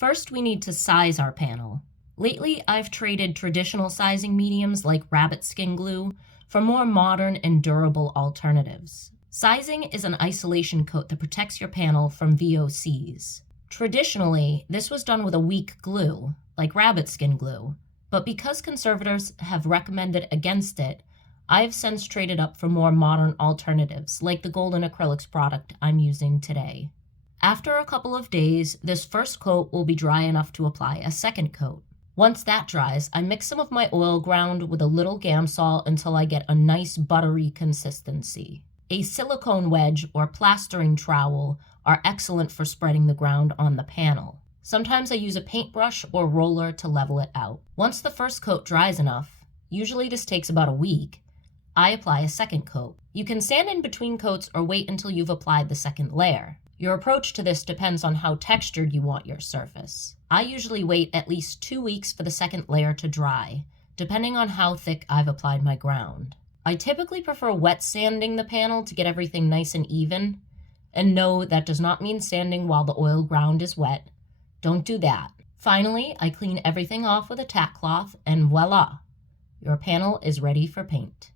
First, we need to size our panel. Lately, I've traded traditional sizing mediums like rabbit skin glue for more modern and durable alternatives. Sizing is an isolation coat that protects your panel from VOCs. Traditionally, this was done with a weak glue, like rabbit skin glue, but because conservators have recommended against it, I've since traded up for more modern alternatives, like the Golden Acrylics product I'm using today. After a couple of days, this first coat will be dry enough to apply a second coat. Once that dries, I mix some of my oil ground with a little Gamsol until I get a nice buttery consistency. A silicone wedge or plastering trowel are excellent for spreading the ground on the panel. Sometimes I use a paintbrush or roller to level it out. Once the first coat dries enough, usually this takes about a week, I apply a second coat. You can sand in between coats or wait until you've applied the second layer. Your approach to this depends on how textured you want your surface. I usually wait at least 2 weeks for the second layer to dry, depending on how thick I've applied my ground. I typically prefer wet sanding the panel to get everything nice and even, and no, that does not mean sanding while the oil ground is wet. Don't do that. Finally, I clean everything off with a tack cloth, and voila! Your panel is ready for paint.